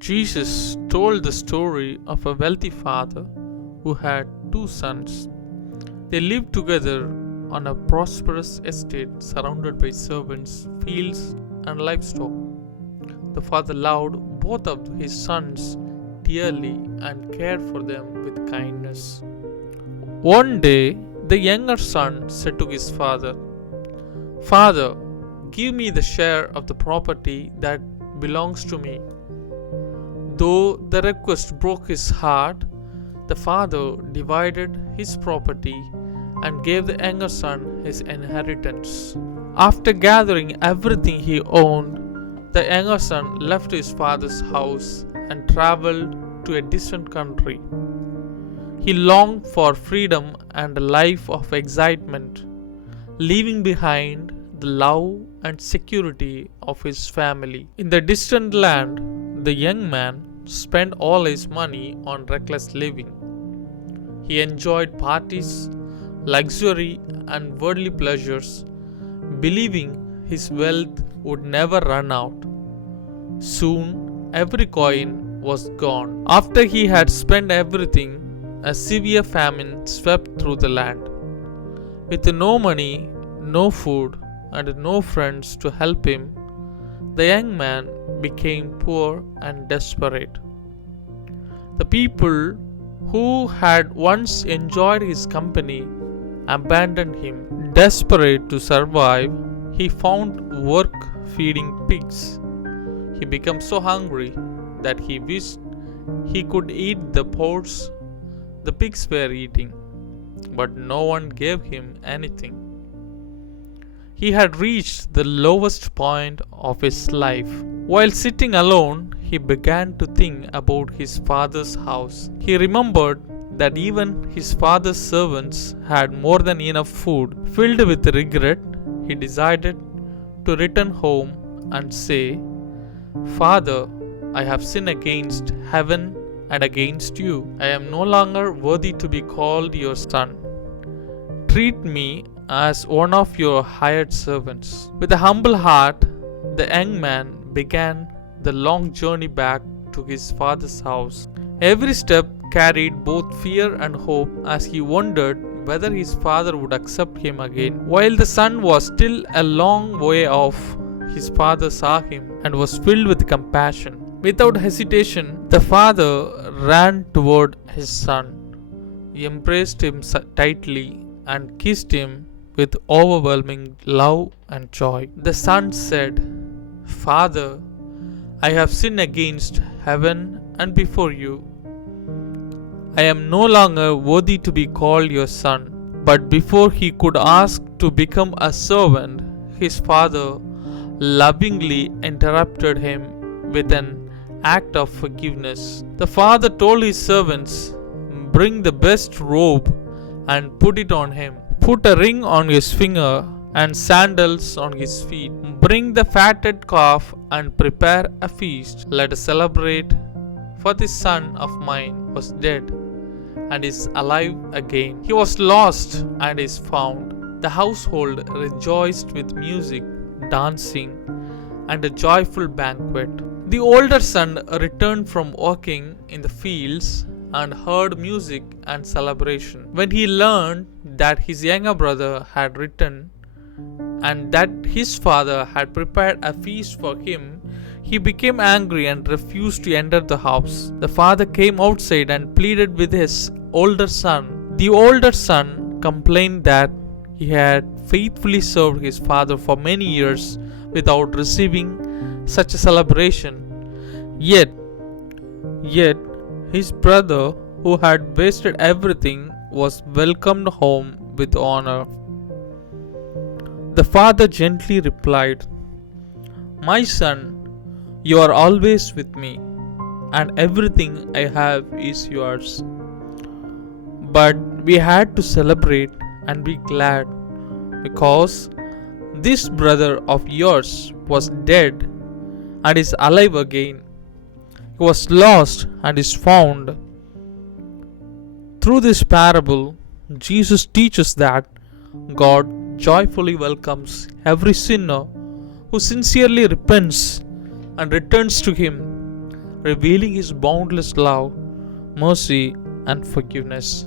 Jesus told the story of a wealthy father who had two sons. They lived together on a prosperous estate surrounded by servants, fields, and livestock. The father loved both of his sons dearly and cared for them with kindness. One day, the younger son said to his father, "Father, give me the share of the property that belongs to me." Though the request broke his heart, the father divided his property and gave the younger son his inheritance. After gathering everything he owned, the younger son left his father's house and traveled to a distant country. He longed for freedom and a life of excitement, leaving behind the love and security of his family. In the distant land, the young man spent all his money on reckless living. He enjoyed parties, luxury, and worldly pleasures, believing his wealth would never run out. Soon, every coin was gone. After he had spent everything, a severe famine swept through the land. With no money, no food, and no friends to help him, the young man became poor and desperate. The people who had once enjoyed his company abandoned him. Desperate to survive, he found work feeding pigs. He became so hungry that he wished he could eat the pods the pigs were eating, but no one gave him anything. He had reached the lowest point of his life. While sitting alone, he began to think about his father's house. He remembered that even his father's servants had more than enough food. Filled with regret, he decided to return home and say, "Father, I have sinned against heaven and against you. I am no longer worthy to be called your son. Treat me as one of your hired servants." With a humble heart, the young man began the long journey back to his father's house. Every step carried both fear and hope as he wondered whether his father would accept him again. While the son was still a long way off, his father saw him and was filled with compassion. Without hesitation, the father ran toward his son. He embraced him tightly and kissed him with overwhelming love and joy. The son said, "Father, I have sinned against heaven and before you. I am no longer worthy to be called your son." But before he could ask to become a servant, his father lovingly interrupted him with an act of forgiveness. The father told his servants, "Bring the best robe and put it on him. Put a ring on his finger and sandals on his feet. Bring the fatted calf and prepare a feast. Let us celebrate, for this son of mine was dead and is alive again. He was lost and is found." The household rejoiced with music, dancing, and a joyful banquet. The older son returned from working in the fields and heard music and celebration. When he learned that his younger brother had returned and that his father had prepared a feast for him, he became angry and refused to enter the house. The father came outside and pleaded with his older son. The older son complained that he had faithfully served his father for many years without receiving such a celebration. Yet his brother, who had wasted everything, was welcomed home with honor. The father gently replied, "My son, you are always with me, and everything I have is yours. But we had to celebrate and be glad, because this brother of yours was dead and is alive again. He was lost and is found." Through this parable, Jesus teaches that God joyfully welcomes every sinner who sincerely repents and returns to Him. revealing His boundless love, mercy, and forgiveness.